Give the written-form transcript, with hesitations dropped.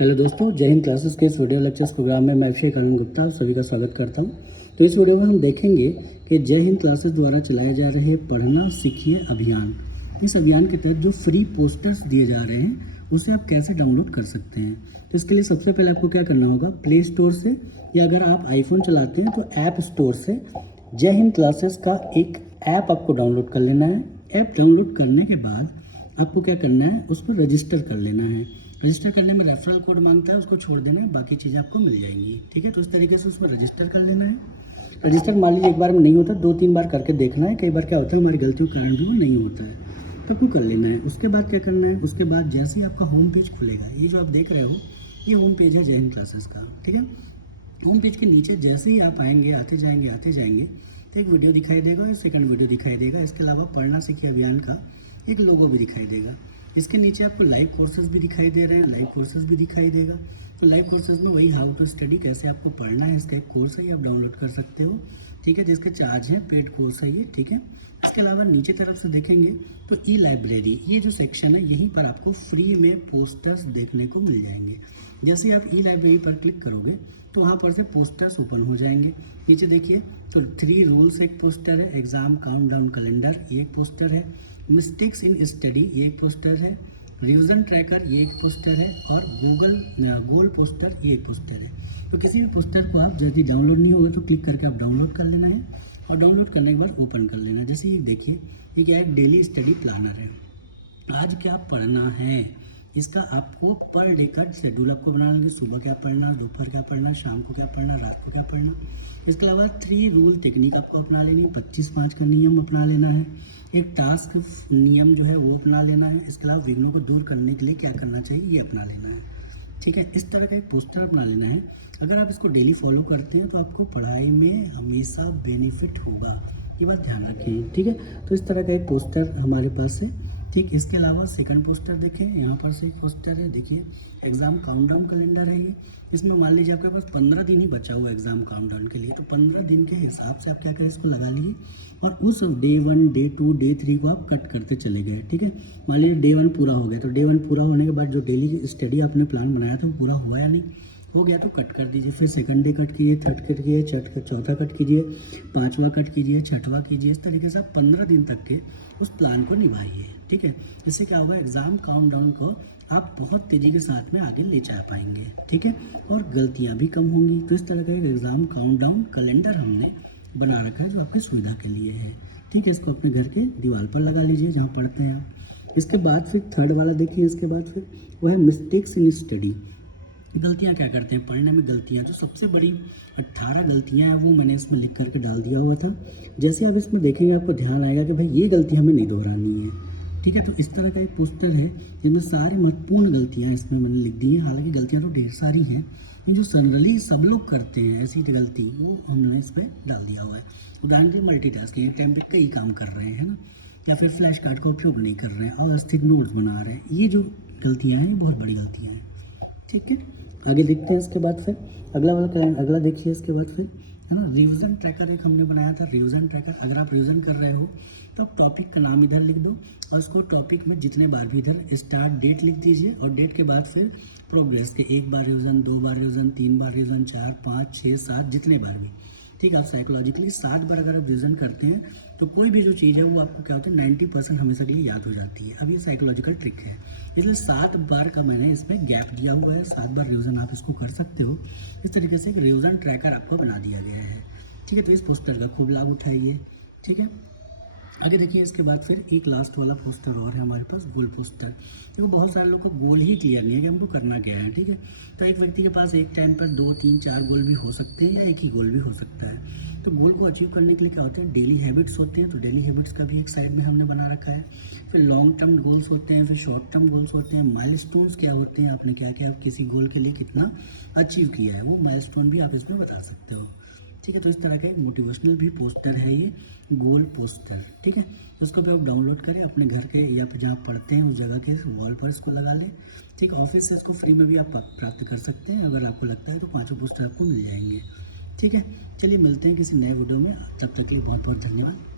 Hello दोस्तों, जय Hind classes के इस वीडियो लेक्चर्स प्रोग्राम में मैं अभिषेक आनंद गुप्ता आप सभी का स्वागत करता हूं। तो इस वीडियो में हम देखेंगे कि जय हिंद क्लासेस द्वारा चलाए जा रहे पढ़ना सीखिए अभियान, इस अभियान के तहत जो फ्री पोस्टर्स दिए जा रहे हैं उसे आप कैसे डाउनलोड कर सकते हैं। तो इसके लिए सबसे पहले आपको क्या करना होगा, प्ले स्टोर से या अगर आप आईफोन चलाते हैं तो ऐप स्टोर से जय हिंद क्लासेस का एक ऐप आपको डाउनलोड कर लेना है। ऐप डाउनलोड करने के बाद आपको क्या करना है, उसको रजिस्टर कर लेना है। रजिस्टर करने में रेफरल कोड मांगता है, उसको छोड़ देना है, बाकी चीज़ें आपको मिल जाएंगी। ठीक है, तो इस तरीके से उसमें रजिस्टर कर लेना है। रजिस्टर मान लीजिए एक बार में नहीं होता, 2-3 बार करके देखना है। कई बार क्या होता है, हमारी गलतियों के कारण भी वो नहीं होता है, तो आपको कर लेना है। उसके बाद क्या करना है, उसके बाद जैसे ही आपका होम पेज खुलेगा, ये जो आप देख रहे हो ये होम पेज है जय हिंद क्लासेस का। ठीक है, होम पेज के नीचे जैसे ही आप आएंगे, आते जाएंगे तो एक वीडियो दिखाई देगा और सेकंड वीडियो दिखाई देगा। इसके अलावा पढ़ना सीखिए अभियान का एक लोगो भी दिखाई देगा। इसके नीचे आपको लाइव कोर्सेज भी दिखाई दे रहे हैं, लाइव कोर्सेज भी दिखाई देगा। तो लाइव कोर्सेज में वही हाउ टू स्टडी, कैसे आपको पढ़ना है, इसका एक कोर्स है, ये आप डाउनलोड कर सकते हो। ठीक है, जिसका चार्ज है, पेड कोर्स है ये। ठीक है, इसके अलावा नीचे तरफ से देखेंगे तो ई लाइब्रेरी, ये जो सेक्शन है यहीं पर आपको फ्री में पोस्टर्स देखने को मिल जाएंगे। जैसे ही आप ई लाइब्रेरी पर क्लिक करोगे तो वहाँ पर से पोस्टर्स ओपन हो जाएंगे। नीचे देखिए तो 3 रूल्स एक पोस्टर है, एग्ज़ाम काउंटडाउन कैलेंडर ये एक पोस्टर है, मिस्टेक्स इन स्टडी ये एक पोस्टर है, रिवीजन ट्रैकर ये एक पोस्टर है, और गोल पोस्टर ये एक पोस्टर है। तो किसी भी पोस्टर को आप यदि डाउनलोड नहीं होगा तो क्लिक करके आप डाउनलोड कर लेना है, और डाउनलोड करने के बाद ओपन कर लेना है। जैसे ये देखिए, ये क्या है, डेली स्टडी प्लानर है। आज क्या पढ़ना है, इसका आपको पर डे का शेड्यूल आपको बना लेंगे। सुबह क्या पढ़ना, दोपहर क्या पढ़ना, शाम को क्या पढ़ना, रात को क्या पढ़ना। इसके अलावा 3 रूल टेक्निक आपको अपना लेनी, 25-5 का नियम अपना लेना है। एक टास्क नियम जो है वो अपना लेना है। इसके अलावा विघ्नों को दूर करने के लिए क्या करना चाहिए ये अपना लेना है। ठीक है, इस तरह का एक पोस्टर अपना लेना है। अगर आप इसको डेली फॉलो करते हैं तो आपको पढ़ाई में हमेशा बेनिफिट होगा, ये बात ध्यान रखें। ठीक है, तो इस तरह का एक पोस्टर हमारे पास है। ठीक, इसके अलावा सेकंड पोस्टर देखें, यहाँ पर से एक पोस्टर है, देखिए एग्ज़ाम काउंटडाउन कैलेंडर है ये। इसमें मान लीजिए आपके पास 15 दिन ही बचा हुआ है एग्ज़ाम काउंटडाउन के लिए, तो 15 दिन के हिसाब से आप क्या करें, इसको लगा लिए और उस डे 1, डे 2, डे 3 को आप कट करते चले गए। ठीक है, मान लीजिए डे 1 पूरा हो गया, तो डे 1 पूरा होने के बाद जो डेली स्टडी आपने प्लान बनाया था वो पूरा हुआ या नहीं, हो गया तो कट कर दीजिए। फिर सेकंड डे कट कीजिए, थर्ड कट कीजिए, चौथा कट कीजिए, पाँचवा कट कीजिए, छठवां कीजिए। इस तरीके से आप 15 दिन तक के उस प्लान को निभाइए। ठीक है, इससे क्या होगा, एग्ज़ाम काउंटडाउन को आप बहुत तेज़ी के साथ में आगे ले जा पाएंगे। ठीक है, और गलतियाँ भी कम होंगी। तो इस तरह का एक एग्ज़ाम काउंटडाउन कैलेंडर हमने बना रखा है जो आपकी सुविधा के लिए है। ठीक है, इसको अपने घर के दीवार पर लगा लीजिए जहाँ पढ़ते हैं आप। इसके बाद फिर थर्ड वाला देखिए, इसके बाद फिर वह है मिस्टेक्स इन स्टडी। गलतियाँ क्या करते हैं पढ़ने में, गलतियाँ जो सबसे बड़ी 18 गलतियाँ हैं वो मैंने इसमें लिख करके डाल दिया हुआ था। जैसे आप इसमें देखेंगे आपको ध्यान आएगा कि भाई ये गलती हमें नहीं दोहरानी है। ठीक है, तो इस तरह का एक पोस्टर है जिसमें सारी महत्वपूर्ण गलतियाँ इसमें मैंने लिख दी हैं। हालांकि गलतियाँ तो ढेर सारी हैं, लेकिन जो जनरली सब लोग करते हैं ऐसी गलती वो हमने इसमें डाल दिया हुआ है। उदाहरण के लिए मल्टीटास्किंग, एक टाइम पे कई काम कर रहे हैं ना, या फिर फ्लैश कार्ड का उपयोग नहीं कर रहे हैं, अवस्थित नोट्स बना रहे हैं, ये जो गलतियाँ हैं ये बहुत बड़ी गलतियाँ हैं। ठीक है, आगे देखते हैं। इसके बाद फिर अगला वाला कैलेंडर, अगला देखिए। इसके बाद फिर है ना, रिवीजन ट्रैकर एक हमने बनाया था। रिवीजन ट्रैकर, अगर आप रिवीजन कर रहे हो तो आप टॉपिक का नाम इधर लिख दो और उसको टॉपिक में जितने बार भी इधर स्टार्ट डेट लिख दीजिए, और डेट के बाद फिर प्रोग्रेस के 1 बार रिवीजन, 2 बार रिवीजन, 3 बार रिवीजन, 4, 5, 6, 7 जितने बार भी। ठीक है, आप साइकोलॉजिकली 7 बार अगर आप रिवीजन करते हैं तो कोई भी जो चीज़ है वो आपको क्या होता है 90% हमेशा के लिए याद हो जाती है। अब ये साइकोलॉजिकल ट्रिक है, इसलिए 7 बार का मैंने इसमें गैप दिया हुआ है। 7 बार रिवीजन आप इसको कर सकते हो। इस तरीके से एक रिवीजन ट्रैकर आपको बना दिया गया है। ठीक है, तो इस पोस्टर का खूब लाभ उठाइए। ठीक है, आगे देखिए। इसके बाद फिर एक लास्ट वाला पोस्टर और है हमारे पास, गोल पोस्टर। देखो बहुत सारे लोगों को गोल ही क्लियर नहीं है कि हमको करना क्या है। ठीक है, तो एक व्यक्ति के पास एक टाइम पर 2, 3, 4 गोल भी हो सकते हैं या एक ही गोल भी हो सकता है। तो गोल को अचीव करने के लिए क्या होते हैं, डेली हैबिट्स होती हैं। तो डेली हैबिट्स का भी एक साइड में हमने बना रखा है। फिर लॉन्ग टर्म गोल्स होते हैं, फिर शॉर्ट टर्म गोल्स होते हैं, माइलस्टोन्स क्या होते हैं, आपने क्या किया, आप किसी गोल के लिए कितना अचीव किया है वो माइलस्टोन भी आप इसमें बता सकते हो। ठीक है, तो इस तरह का एक मोटिवेशनल भी पोस्टर है ये गोल पोस्टर। ठीक है, उसको भी आप डाउनलोड करें अपने घर के या फिर जहाँ पढ़ते हैं उस जगह के वॉल पर इसको लगा लें। ठीक, ऑफिस से इसको फ्री में भी आप प्राप्त कर सकते हैं। अगर आपको लगता है तो 5 पोस्टर आपको मिल जाएंगे। ठीक है, चलिए मिलते हैं किसी नए वीडियो में, तब तक के लिए बहुत बहुत धन्यवाद।